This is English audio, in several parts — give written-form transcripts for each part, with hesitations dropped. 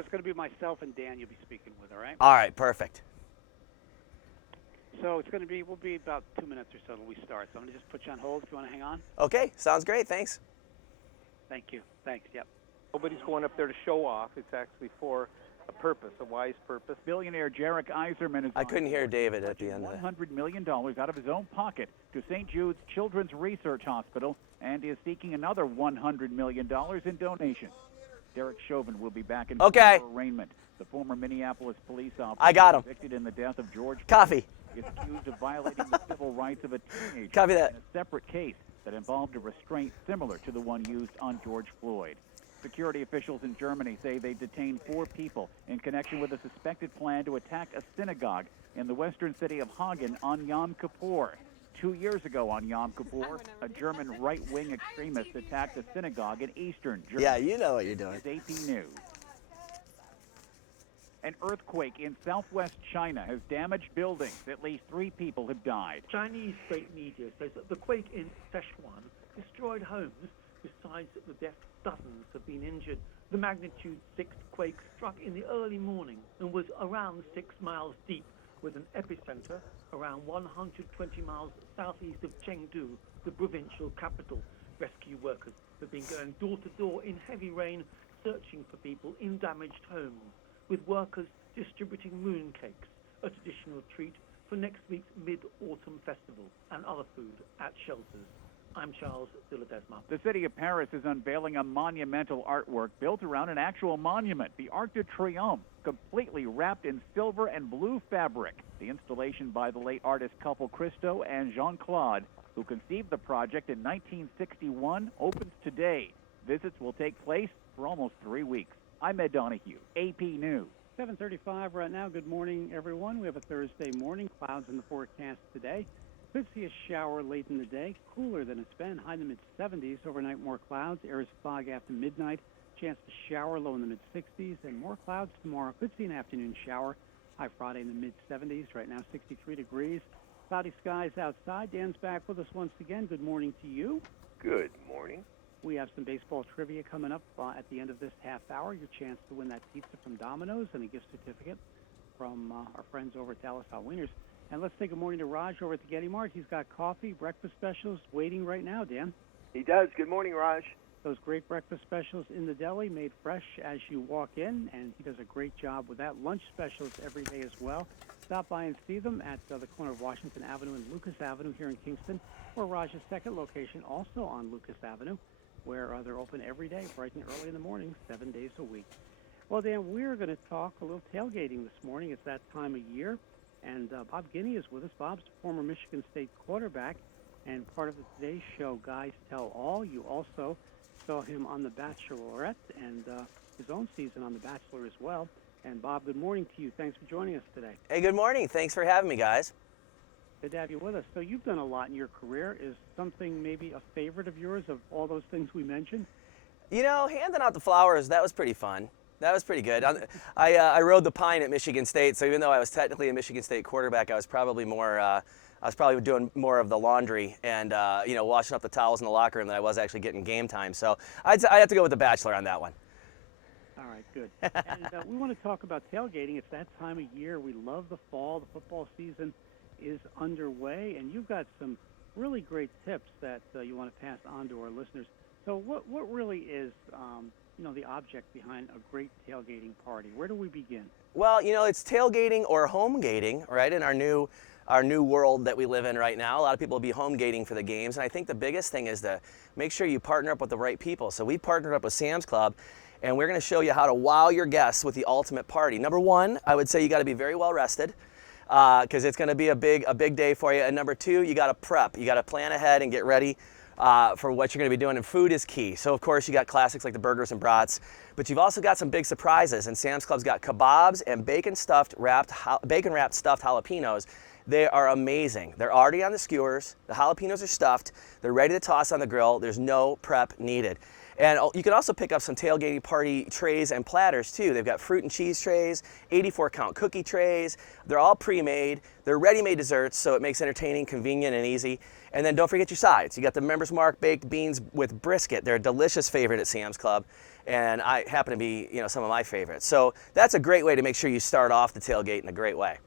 it's going to be myself and Dan you'll be speaking with, all right? All right, perfect. So we'll be about 2 minutes or so till we start. So I'm going to just put you on hold if you want to hang on. Okay, sounds great. Thanks. Thank you. Thanks, yep. Nobody's going up there to show off. It's actually for a purpose, a wise purpose. Billionaire Jarek Iserman is I couldn't hear David at the end of that. $100 million out of his own pocket to St. Jude's Children's Research Hospital and is seeking another $100 million in donations. Derek Chauvin will be back in court for arraignment. The former Minneapolis police officer convicted in the death of George Coffee. is accused of violating the civil rights of a teenager Copy that. in a separate case that involved a restraint similar to the one used on George Floyd. Security officials in Germany say they detained 4 people in connection with a suspected plan to attack a synagogue in the western city of Hagen on Yom Kippur. 2 years ago on Yom Kippur, a German right-wing extremist attacked a synagogue in eastern Germany. Yeah, you know what you're doing. AP News. An earthquake in southwest China has damaged buildings. At least 3 people have died. Chinese state media says that the quake in Sichuan destroyed homes. Besides the death, dozens have been injured. The magnitude 6 quake struck in the early morning and was around 6 miles deep, with an epicenter around 120 miles southeast of Chengdu, the provincial capital. Rescue workers have been going door to door in heavy rain, searching for people in damaged homes, with workers distributing mooncakes, a traditional treat for next week's Mid-Autumn Festival, and other food at shelters. I'm Charles de Ledesma. The city of Paris is unveiling a monumental artwork built around an actual monument, the Arc de Triomphe, completely wrapped in silver and blue fabric. The installation by the late artist couple Christo and Jean-Claude, who conceived the project in 1961, opens today. Visits will take place for almost 3 weeks. I'm Ed Donahue, AP News. 7:35 right now. Good morning, everyone. We have a Thursday morning. Clouds in the forecast today. Could see a shower late in the day. Cooler than it's been. High in the mid-70s. Overnight, more clouds. Areas fog after midnight. Chance to shower low in the mid-60s. And more clouds tomorrow. Could see an afternoon shower. High Friday in the mid-70s. Right now, 63 degrees. Cloudy skies outside. Dan's back with us once again. Good morning to you. Good morning. We have some baseball trivia coming up at the end of this half hour. Your chance to win that pizza from Domino's and a gift certificate from our friends over at Dallas Hot Wieners. And let's say good morning to Raj over at the Getty Mart. He's got coffee, breakfast specials waiting right now, Dan. He does. Good morning, Raj. Those great breakfast specials in the deli, made fresh as you walk in, and he does a great job with that. Lunch specials every day as well. Stop by and see them at the corner of Washington Avenue and Lucas Avenue here in Kingston, or Raj's second location also on Lucas Avenue, where they're open every day, bright and early in the morning, 7 days a week. Well, Dan, we're going to talk a little tailgating this morning. It's that time of year. And Bob Guiney is with us. Bob's a former Michigan State quarterback and part of the Today Show Guys Tell All. You also saw him on The Bachelorette and his own season on The Bachelor as well. And Bob, good morning to you. Thanks for joining us today. Hey, good morning. Thanks for having me, guys. Good to have you with us. So you've done a lot in your career. Is something maybe a favorite of yours of all those things we mentioned? You know, handing out the flowers, that was pretty fun. That was pretty good. I rode the pine at Michigan State, so even though I was technically a Michigan State quarterback, I was probably doing more of the laundry and washing up the towels in the locker room than I was actually getting game time. So I have to go with The Bachelor on that one. All right, good. And we want to talk about tailgating. It's that time of year. We love the fall. The football season is underway, and you've got some really great tips that you want to pass on to our listeners. So what really is the object behind a great tailgating party? Where do we begin? Well, it's tailgating or home gating, right? In our new world that we live in right now, a lot of people will be home gating for the games, and I think the biggest thing is to make sure you partner up with the right people. So we partnered up with Sam's Club, and we're going to show you how to wow your guests with the ultimate party. Number one, I would say you got to be very well rested, because it's going to be a big day for you. And number two, you got to prep. You got to plan ahead and get ready for what you're going to be doing, and food is key. So of course you got classics like the burgers and brats, but you've also got some big surprises, and Sam's Club's got kebabs and bacon wrapped stuffed jalapenos. They are amazing. They're already on the skewers, the jalapenos are stuffed, they're ready to toss on the grill, there's no prep needed. And you can also pick up some tailgating party trays and platters too. They've got fruit and cheese trays, 84-count cookie trays. They're all pre-made. They're ready-made desserts, so it makes entertaining, convenient, and easy. And then don't forget your sides. You got the Members Mark baked beans with brisket. They're a delicious favorite at Sam's Club. and I happen to be, some of my favorites. So that's a great way to make sure you start off the tailgate in a great way.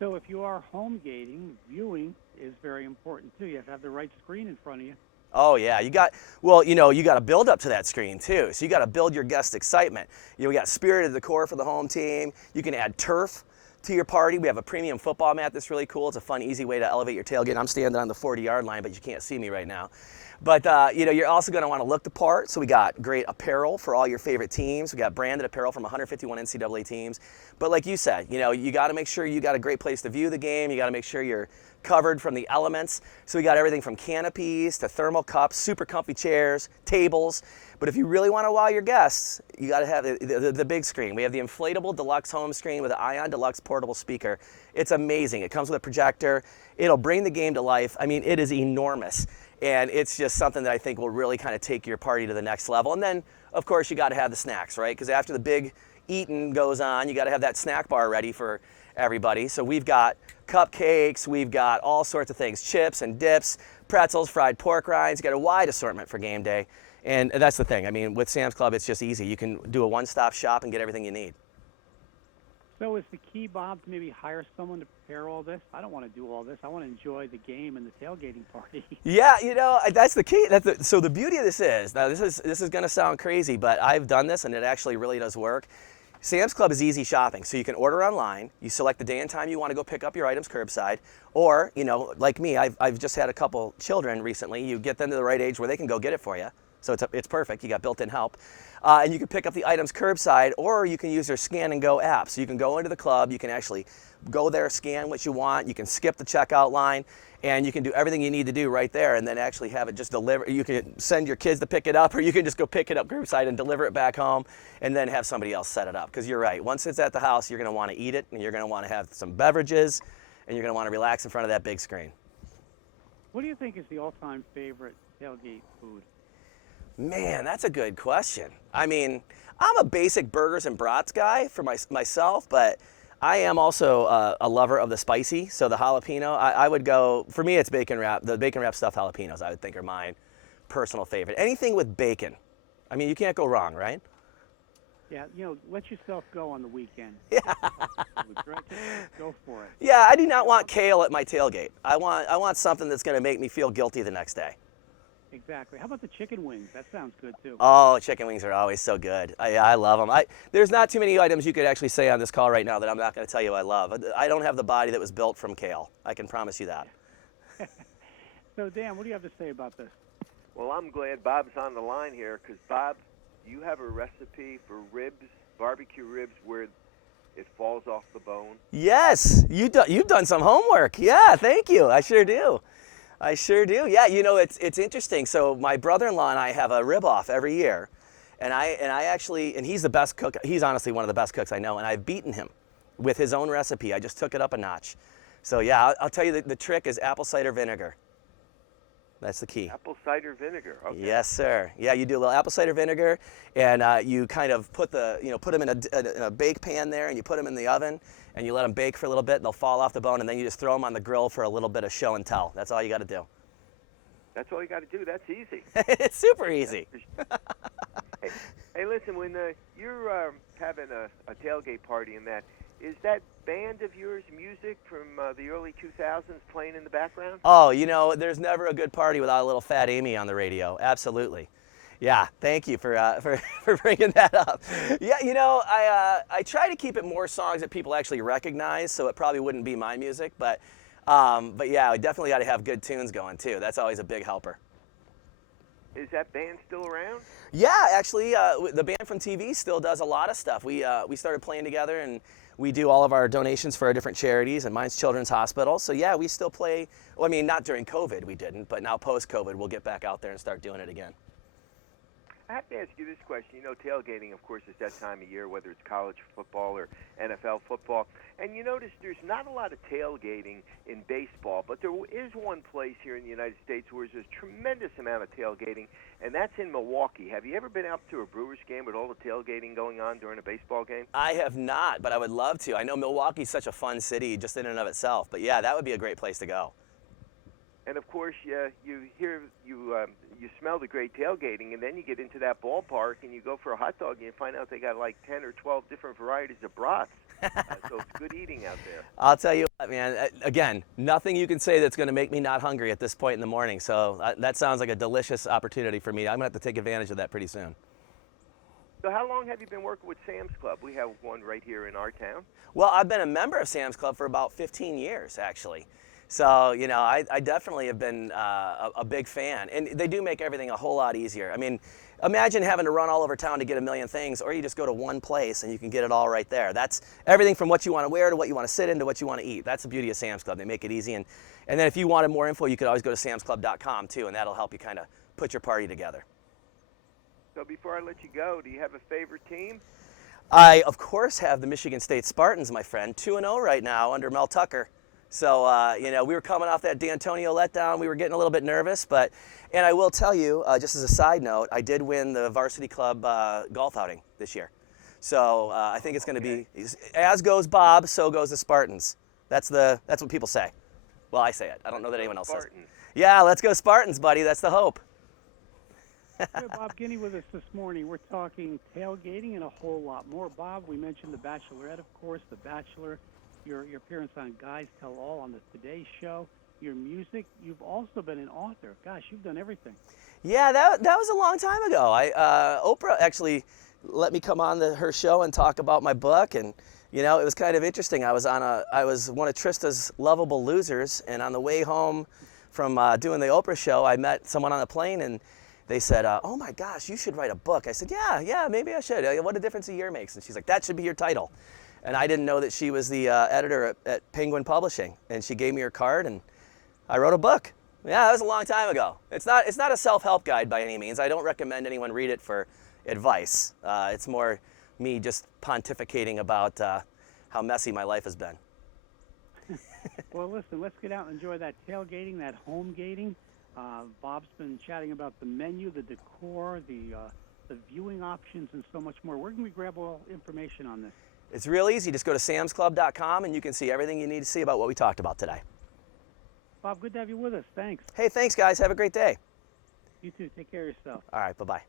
So if you are home gating, viewing is very important too. You have to have the right screen in front of you. Oh yeah, you got to build up to that screen too. So you got to build your guest excitement. We got spirited decor for the home team. You can add turf to your party. We have a premium football mat that's really cool. It's a fun, easy way to elevate your tailgate. I'm standing on the 40-yard line, but you can't see me right now. But you're also going to want to look the part. So we got great apparel for all your favorite teams. We got branded apparel from 151 NCAA teams. But like you said, you got to make sure you got a great place to view the game. You got to make sure you're covered from the elements. So we got everything from canopies to thermal cups, super comfy chairs, tables. But if you really want to wow your guests, you got to have the big screen. We have the inflatable deluxe home screen with an Ion Deluxe portable speaker. It's amazing. It comes with a projector. It'll bring the game to life. I mean, it is enormous. And it's just something that I think will really kind of take your party to the next level. And then, of course, you got to have the snacks, right? Because after the big eating goes on, you got to have that snack bar ready for everybody. So we've got cupcakes, we've got all sorts of things, chips and dips, pretzels, fried pork rinds. You got a wide assortment for game day. And that's the thing. I mean, with Sam's Club, it's just easy. You can do a one-stop shop and get everything you need. So is the key, Bob, to maybe hire someone to prepare all this? I don't want to do all this. I want to enjoy the game and the tailgating party. Yeah, that's the key. So the beauty of this is, now this is going to sound crazy, but I've done this and it actually really does work. Sam's Club is easy shopping, so you can order online. You select the day and time you want to go pick up your items curbside, or like me, I've just had a couple children recently. You get them to the right age where they can go get it for you, so it's perfect. You got built-in help, and you can pick up the items curbside, or you can use their Scan and Go app. So you can go into the club, you can actually go there, scan what you want, you can skip the checkout line, and you can do everything you need to do right there, and then actually have it just deliver. You can send your kids to pick it up, or you can just go pick it up curbside and deliver it back home, and then have somebody else set it up. Because you're right, once it's at the house, you're going to want to eat it, and you're going to want to have some beverages, and you're going to want to relax in front of that big screen. What do you think is the all-time favorite tailgate food? Man, that's a good question. I mean, I'm a basic burgers and brats guy for myself, but I am also a lover of the spicy, so the jalapeno, I would go, for me it's bacon wrap. The bacon wrap stuffed jalapenos I would think are my personal favorite. Anything with bacon. I mean, you can't go wrong, right? Yeah, let yourself go on the weekend. Yeah. Go for it. Yeah, I do not want kale at my tailgate. I want something that's going to make me feel guilty the next day. Exactly. How about the chicken wings? That sounds good too. Oh, chicken wings are always so good. I love them. There's not too many items you could actually say on this call right now that I'm not going to tell you I love. I don't have the body that was built from kale. I can promise you that. So, Dan, what do you have to say about this? Well, I'm glad Bob's on the line here because, Bob, you have a recipe for ribs, barbecue ribs, where it falls off the bone. Yes, you've done some homework. Yeah, thank you. I sure do. I sure do. Yeah, it's interesting. So my brother-in-law and I have a rib-off every year, and he's the best cook. He's honestly one of the best cooks I know, and I've beaten him with his own recipe. I just took it up a notch. So yeah, I'll tell you the trick is apple cider vinegar. That's the key. Apple cider vinegar. Okay. Yes, sir. Yeah, you do a little apple cider vinegar, and you kind of put them in a bake pan there, and you put them in the oven, and you let them bake for a little bit. They'll fall off the bone, and then you just throw them on the grill for a little bit of show and tell. That's all you got to do. That's all you got to do. That's easy. It's super easy. Hey, listen, when you're having a tailgate party and that, is that band of yours music from the early 2000s playing in the background? Oh, there's never a good party without a little Fat Amy on the radio. Absolutely. Yeah, thank you for bringing that up. Yeah, I try to keep it more songs that people actually recognize, so it probably wouldn't be my music, but yeah, I definitely got to have good tunes going too. That's always a big helper. Is that band still around? Yeah, actually, the band from TV still does a lot of stuff. We started playing together, and we do all of our donations for our different charities, and mine's Children's Hospital. So yeah, we still play. Well, I mean, not during COVID, we didn't, but now post-COVID, we'll get back out there and start doing it again. I have to ask you this question. Tailgating, of course, is that time of year, whether it's college football or NFL football. And you notice there's not a lot of tailgating in baseball, but there is one place here in the United States where there's a tremendous amount of tailgating, and that's in Milwaukee. Have you ever been out to a Brewers game with all the tailgating going on during a baseball game? I have not, but I would love to. I know Milwaukee's such a fun city just in and of itself, but yeah, that would be a great place to go. And of course, you smell the great tailgating, and then you get into that ballpark and you go for a hot dog and you find out they got like 10 or 12 different varieties of brats. So it's good eating out there. I'll tell you what, man, again, nothing you can say that's going to make me not hungry at this point in the morning. So that sounds like a delicious opportunity for me. I'm going to have to take advantage of that pretty soon. So how long have you been working with Sam's Club? We have one right here in our town. Well, I've been a member of Sam's Club for about 15 years, actually. So, you know, I definitely have been a big fan. And they do make everything a whole lot easier. I mean, imagine having to run all over town to get a million things, or you just go to one place and you can get it all right there. That's everything from what you want to wear to what you want to sit in to what you want to eat. That's the beauty of Sam's Club. They make it easy. And then if you wanted more info, you could always go to samsclub.com too, and that'll help you kind of put your party together. So before I let you go, do you have a favorite team? I, of course, have the Michigan State Spartans, my friend, 2-0 right now under Mel Tucker. So, you know, we were coming off that D'Antonio letdown. We were getting a little bit nervous, and I will tell you, just as a side note, I did win the varsity club golf outing this year. So I think it's going to be, as goes Bob, so goes the Spartans. That's what people say. Well, I say it. I don't know that anyone else says it. Yeah, let's go Spartans, buddy. That's the hope. Bob Guiney with us this morning. We're talking tailgating and a whole lot more. Bob, we mentioned The Bachelorette, of course, The Bachelor, your appearance on Guys Tell All on the Today Show, your music. You've also been an author. Gosh, you've done everything. Yeah, that was a long time ago. Oprah actually let me come on her show and talk about my book, and you know, it was kind of interesting. I was one of Trista's lovable losers, and on the way home from doing the Oprah show, I met someone on the plane, and they said, "Oh my gosh, you should write a book." I said, "Yeah, maybe I should. What a difference a year makes." And she's like, "That should be your title." And I didn't know that she was the editor at Penguin Publishing, and she gave me her card, and I wrote a book. Yeah, that was a long time ago. It's not a self-help guide by any means. I don't recommend anyone read it for advice. It's more me just pontificating about how messy my life has been. Well, listen, let's get out and enjoy that tailgating, that home gating. Bob's been chatting about the menu, the decor, the viewing options, and so much more. Where can we grab all information on this? It's real easy. Just go to samsclub.com and you can see everything you need to see about what we talked about today. Bob, good to have you with us. Thanks. Hey, thanks, guys. Have a great day. You too. Take care of yourself. All right. Bye-bye.